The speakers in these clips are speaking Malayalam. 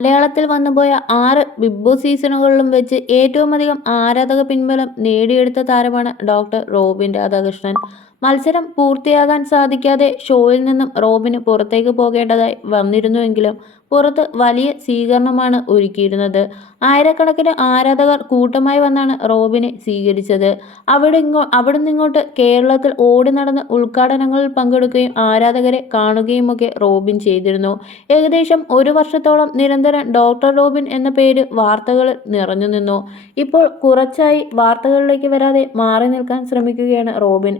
മലയാളത്തിൽ വന്നുപോയ ആറ് ബിഗ് ബോസ് സീസണുകളിലും വെച്ച് ഏറ്റവും അധികം ആരാധക പിൻബലം നേടിയെടുത്ത താരമാണ് ഡോക്ടർ റോബിൻ രാധാകൃഷ്ണൻ. മത്സരം പൂർത്തിയാകാൻ സാധിക്കാതെ ഷോയിൽ നിന്നും റോബിന് പുറത്തേക്ക് പോകേണ്ടതായി വന്നിരുന്നുവെങ്കിലും പുറത്ത് വലിയ സ്വീകരണമാണ് ഒരുക്കിയിരുന്നത്. ആയിരക്കണക്കിന് ആരാധകർ കൂട്ടമായി വന്നാണ് റോബിനെ സ്വീകരിച്ചത്. അവിടെ ഇങ്ങോ അവിടെ നിന്നിങ്ങോട്ട് കേരളത്തിൽ ഓടി നടന്ന് ഉദ്ഘാടനങ്ങളിൽ പങ്കെടുക്കുകയും ആരാധകരെ കാണുകയുമൊക്കെ റോബിൻ ചെയ്തിരുന്നു. ഏകദേശം ഒരു വർഷത്തോളം നിരന്തരം ഡോക്ടർ റോബിൻ എന്ന പേര് വാർത്തകളിൽ നിറഞ്ഞു നിന്നു. ഇപ്പോൾ കുറച്ചായി വാർത്തകളിലേക്ക് വരാതെ മാറി നിൽക്കാൻ ശ്രമിക്കുകയാണ് റോബിൻ.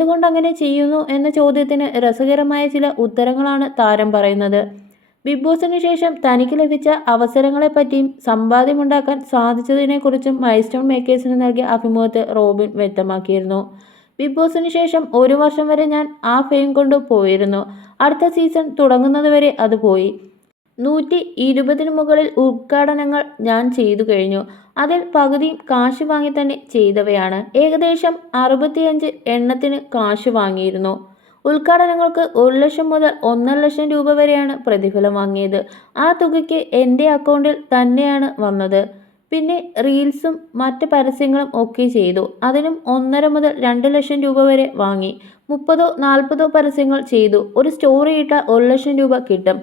എന്തുകൊണ്ട് അങ്ങനെ ചെയ്യുന്നു എന്ന ചോദ്യത്തിന് രസകരമായ ചില ഉത്തരങ്ങളാണ് താരം പറയുന്നത്. ബിഗ് ബോസിന് ശേഷം തനിക്ക് ലഭിച്ച അവസരങ്ങളെപ്പറ്റിയും സമ്പാദ്യമുണ്ടാക്കാൻ സാധിച്ചതിനെക്കുറിച്ചും മൈസ്റ്റോൺ മേക്കേഴ്സിന് നൽകിയ അഭിമുഖത്തെ റോബിൻ വ്യക്തമാക്കിയിരുന്നു. ബിഗ് ബോസിന് ശേഷം ഒരു വർഷം വരെ ഞാൻ ആ ഫെയിം കൊണ്ട് പോയിരുന്നു. അടുത്ത സീസൺ തുടങ്ങുന്നതുവരെ അത് പോയി. നൂറ്റി ഇരുപതിന് മുകളിൽ ഉദ്ഘാടനങ്ങൾ ഞാൻ ചെയ്തു കഴിഞ്ഞു. അതിൽ പകുതിയും കാശ് വാങ്ങി തന്നെ ചെയ്തവയാണ്. ഏകദേശം അറുപത്തിയഞ്ച് എണ്ണത്തിന് കാശ് വാങ്ങിയിരുന്നു. ഉദ്ഘാടനങ്ങൾക്ക് ഒരു ലക്ഷം മുതൽ ഒന്നര ലക്ഷം രൂപ വരെയാണ് പ്രതിഫലം വാങ്ങിയത്. ആ തുകയ്ക്ക് എന്റെ അക്കൗണ്ടിൽ തന്നെയാണ് വന്നത്. പിന്നെ റീൽസും മറ്റ് പരസ്യങ്ങളും ഒക്കെ ചെയ്തു. അതിനും ഒന്നര മുതൽ രണ്ട് ലക്ഷം രൂപ വരെ വാങ്ങി. മുപ്പതോ നാൽപ്പതോ പരസ്യങ്ങൾ ചെയ്തു. ഒരു സ്റ്റോറി ഇട്ട ഒരു ലക്ഷം രൂപ കിട്ടും.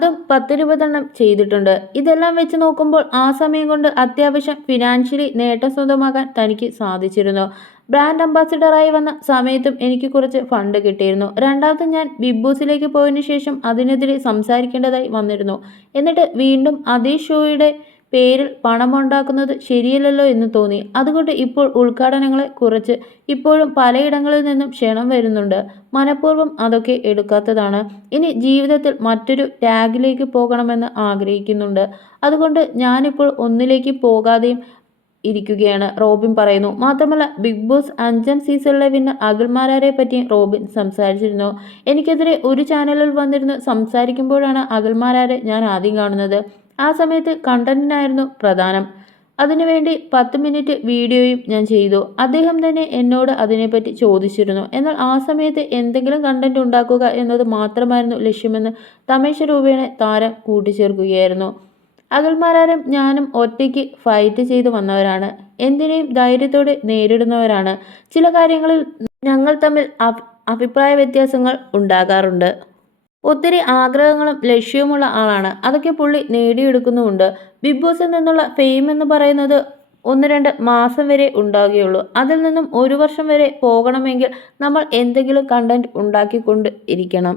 അതും പത്തിരുപതെണ്ണം ചെയ്തിട്ടുണ്ട്. ഇതെല്ലാം വെച്ച് നോക്കുമ്പോൾ ആ സമയം കൊണ്ട് അത്യാവശ്യം ഫിനാൻഷ്യലി നേട്ടം സ്വന്തമാക്കാൻ തനിക്ക് സാധിച്ചിരുന്നു. ബ്രാൻഡ് അംബാസിഡറായി വന്ന സമയത്തും എനിക്ക് കുറച്ച് ഫണ്ട് കിട്ടിയിരുന്നു. രണ്ടാമത് ഞാൻ ബിഗ് ബോസിലേക്ക് പോയതിനു ശേഷം അതിനെതിരെ സംസാരിക്കേണ്ടതായി വന്നിരുന്നു. എന്നിട്ട് വീണ്ടും അതേ ഷോയുടെ പേരിൽ പണമുണ്ടാക്കുന്നത് ശരിയല്ലല്ലോ എന്ന് തോന്നി. അതുകൊണ്ട് ഇപ്പോൾ ഉദ്ഘാടനങ്ങളെ കുറിച്ച് ഇപ്പോഴും പലയിടങ്ങളിൽ നിന്നും ക്ഷണം വരുന്നുണ്ട്. മനഃപൂർവം അതൊക്കെ എടുക്കാത്തതാണ്. ഇനി ജീവിതത്തിൽ മറ്റൊരു ടാഗിലേക്ക് പോകണമെന്ന് ആഗ്രഹിക്കുന്നുണ്ട്. അതുകൊണ്ട് ഞാനിപ്പോൾ ഒന്നിലേക്ക് പോകാതെയും ഇരിക്കുകയാണ് റോബിൻ പറയുന്നു. മാത്രമല്ല ബിഗ് ബോസ് അഞ്ചാം സീസണിലെ വിന്നർ അഖിൽമാരാരെ പറ്റിയും റോബിൻ സംസാരിച്ചിരുന്നു. എനിക്കെതിരെ ഒരു ചാനലിൽ വന്നിരുന്ന് സംസാരിക്കുമ്പോഴാണ് അഖിൽമാരാരെ ഞാൻ ആദ്യം കാണുന്നത്. ആ സമയത്ത് കണ്ടന്റിനായിരുന്നു പ്രധാനം. അതിനുവേണ്ടി പത്ത് മിനിറ്റ് വീഡിയോയും ഞാൻ ചെയ്തു. അദ്ദേഹം തന്നെ എന്നോട് അതിനെപ്പറ്റി ചോദിച്ചിരുന്നു. എന്നാൽ ആ സമയത്ത് എന്തെങ്കിലും കണ്ടന്റ് ഉണ്ടാക്കുക എന്നത് മാത്രമായിരുന്നു ലക്ഷ്യമെന്ന് തമേശ രൂപേണ താരം കൂട്ടിച്ചേർക്കുകയായിരുന്നു. അകൽമാരാരും ഞാനും ഒറ്റയ്ക്ക് ഫൈറ്റ് ചെയ്തു വന്നവരാണ്. എന്തിനേയും ധൈര്യത്തോടെ നേരിടുന്നവരാണ്. ചില കാര്യങ്ങളിൽ ഞങ്ങൾ തമ്മിൽ അഭിപ്രായ വ്യത്യാസങ്ങൾ ഉണ്ടാകാറുണ്ട്. ഒത്തിരി ആഗ്രഹങ്ങളും ലക്ഷ്യവുമുള്ള ആളാണ്. അതൊക്കെ പുള്ളി നേടിയെടുക്കുന്നുമുണ്ട്. ബിഗ് ബോസിൽ നിന്നുള്ള ഫെയിം എന്ന് പറയുന്നത് ഒന്ന് രണ്ട് മാസം വരെ ഉണ്ടാകുകയുള്ളൂ. അതിൽ നിന്നും ഒരു വർഷം വരെ പോകണമെങ്കിൽ നമ്മൾ എന്തെങ്കിലും കണ്ടന്റ് ഉണ്ടാക്കിക്കൊണ്ട് ഇരിക്കണം.